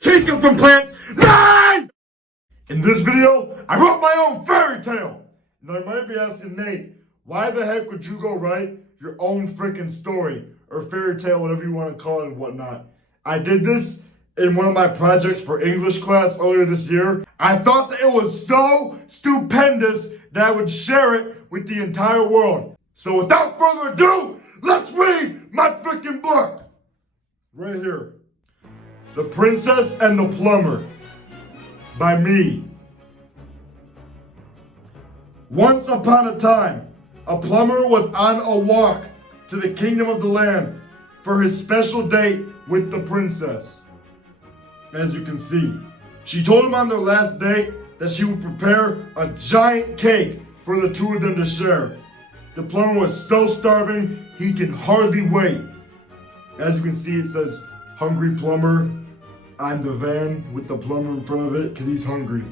Taken from Plants 9! In this video, I wrote my own fairy tale. Now you might be asking, Nate, why the heck would you go write your own freaking story or fairy tale, whatever you want to call it and whatnot? I did this in one of my projects for English class earlier this year. I thought that it was so stupendous that I would share it with the entire world. So without further ado, let's read my freaking book. Right here. The Princess and the Plumber by me. Once upon a time, a plumber was on a walk to the kingdom of the land for his special date with the princess. As you can see, she told him on their last date that she would prepare a giant cake for the two of them to share. The plumber was so starving, he could hardly wait. As you can see, it says, "Hungry plumber" on the van with the plumber in front of it because he's hungry.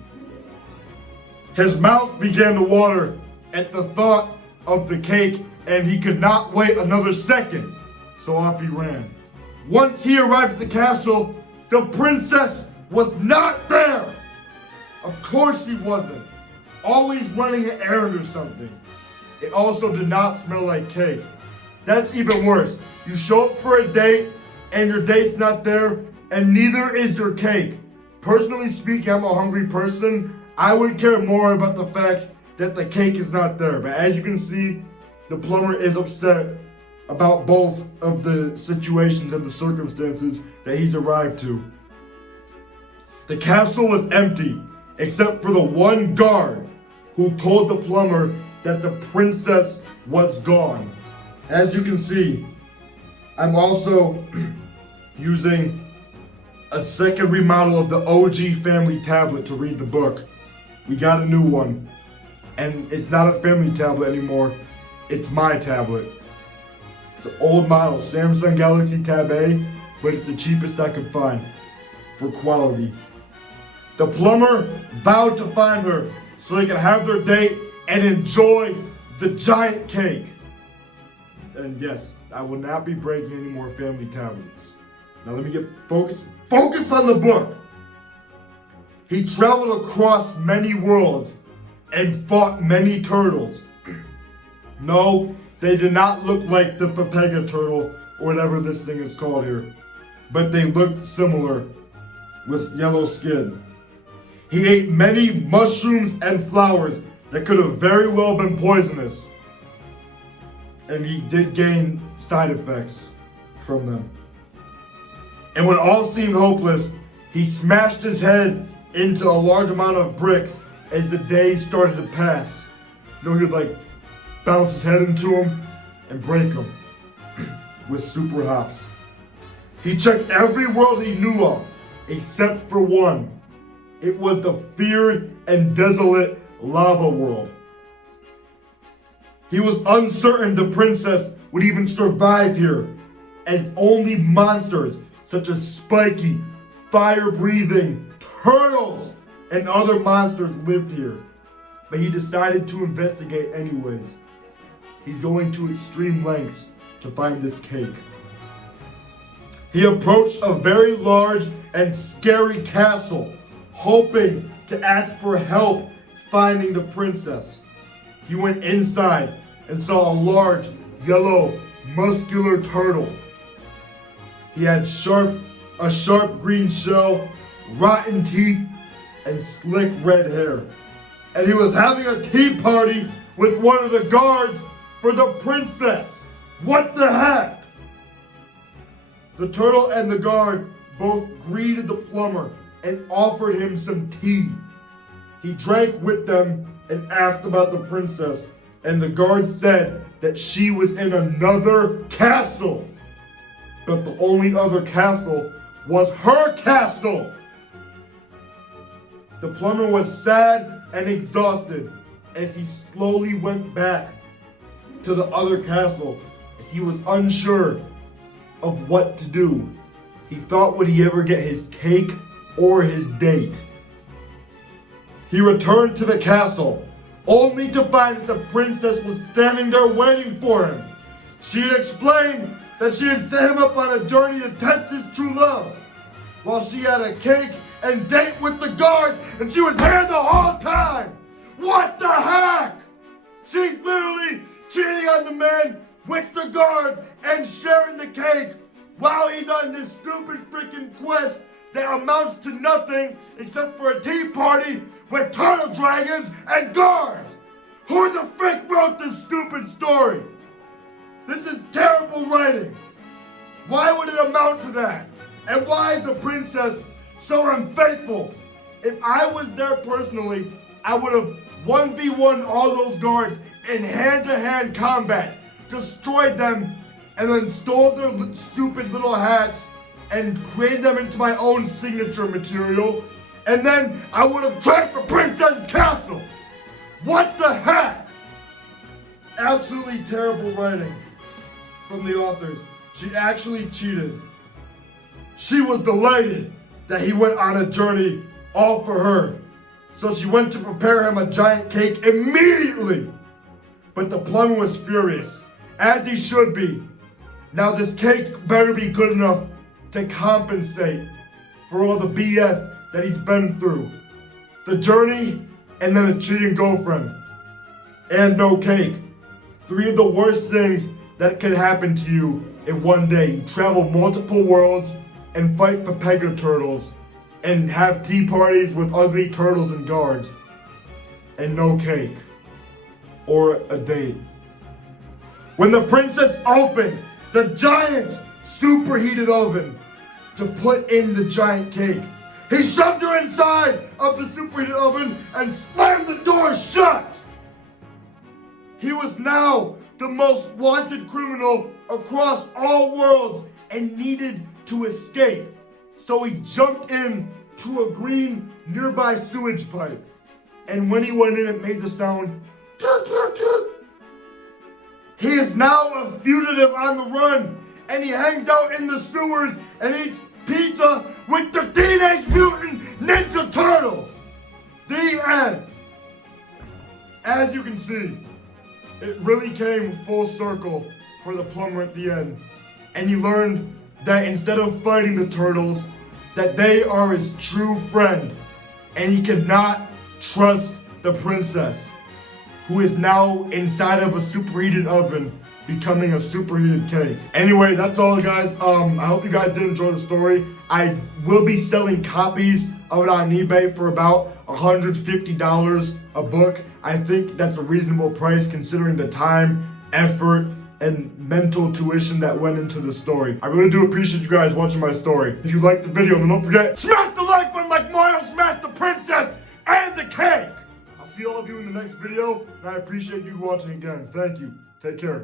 His mouth began to water at the thought of the cake and he could not wait another second, so off he ran. Once he arrived at the castle, the princess was not there. Of course she wasn't. Always running an errand or something. It also did not smell like cake. That's even worse. You show up for a date and your date's not there, and neither is your cake. Personally speaking, I'm a hungry person. I would care more about the fact that the cake is not there. But as you can see, the plumber is upset about both of the situations and the circumstances that he's arrived to. The castle was empty, except for the one guard who told the plumber that the princess was gone. As you can see, I'm also using a second remodel of the OG family tablet to read the book. We got a new one, and it's not a family tablet anymore, it's my tablet. It's an old model, Samsung Galaxy Tab A, but it's the cheapest I could find for quality. The plumber vowed to find her so they could have their date and enjoy the giant cake. And yes, I will not be breaking any more family tablets. Now let me get focused. Focus on the book. He traveled across many worlds and fought many turtles. No, they did not look like the Pepega turtle or whatever this thing is called here, but they looked similar with yellow skin. He ate many mushrooms and flowers that could have very well been poisonous, and he did gain side effects from them. And when all seemed hopeless, he smashed his head into a large amount of bricks as the days started to pass. You know, he'd like bounce his head into them and break them with super hops. He checked every world he knew of except for one. It was the feared and desolate lava world. He was uncertain the princess would even survive here, as only monsters such as spiky, fire-breathing turtles and other monsters lived here. But he decided to investigate anyways. He's going to extreme lengths to find this cake. He approached a very large and scary castle, hoping to ask for help finding the princess. He went inside and saw a large, yellow, muscular turtle. He had a sharp green shell, rotten teeth, and slick red hair. And he was having a tea party with one of the guards for the princess. What the heck? The turtle and the guard both greeted the plumber and offered him some tea. He drank with them and asked about the princess, and the guard said that she was in another castle. But the only other castle was her castle. The plumber was sad and exhausted as he slowly went back to the other castle as he was unsure of what to do. he thought would he ever get his cake or his date. He returned to the castle, only to find that the princess was standing there waiting for him. She had explained that she had set him up on a journey to test his true love, while she had a cake and date with the guard, and she was here the whole time. What the heck? She's literally cheating on the man with the guard and sharing the cake while he's on this stupid freaking quest that amounts to nothing except for a tea party with turtle dragons and guards. Who the frick wrote this stupid story? This is terrible writing. Why would it amount to that? And why is the princess so unfaithful? If I was there personally, I would have 1v1 all those guards in hand-to-hand combat, destroyed them, and then stole their stupid little hats and created them into my own signature material, and then I would have tracked the princess's castle. What the heck? Absolutely terrible writing from the authors. She actually cheated. She was delighted that he went on a journey all for her. So she went to prepare him a giant cake immediately. But the plumber was furious, as he should be. Now this cake better be good enough to compensate for all the BS that he's been through. The journey, and then a cheating girlfriend. And no cake. 3 of the worst things that could happen to you in one day. You travel multiple worlds and fight Pepega turtles and have tea parties with ugly turtles and guards. And no cake. Or a date. When the princess opened the giant superheated oven to put in the giant cake, he shoved her inside of the superheated oven and slammed the door shut. He was now the most wanted criminal across all worlds and needed to escape. So he jumped in to a green nearby sewage pipe. And when he went in, it made the sound. He is now a fugitive on the run, and he hangs out in the sewers and eats pizza with the Teenage Mutant Ninja Turtles. The end. As you can see, it really came full circle for the plumber at the end. And he learned that instead of fighting the turtles, that they are his true friend. And he cannot trust the princess, who is now inside of a superheated oven, becoming a superheated cake. Anyway, that's all, guys. I hope you guys did enjoy the story. I will be selling copies of it on eBay for about $150 a book. I think that's a reasonable price considering the time, effort, and mental tuition that went into the story. I really do appreciate you guys watching my story. If you liked the video, then don't forget, smash the like button like Mario smashed the princess and the cake. I'll see all of you in the next video, and I appreciate you watching again. Thank you. Take care.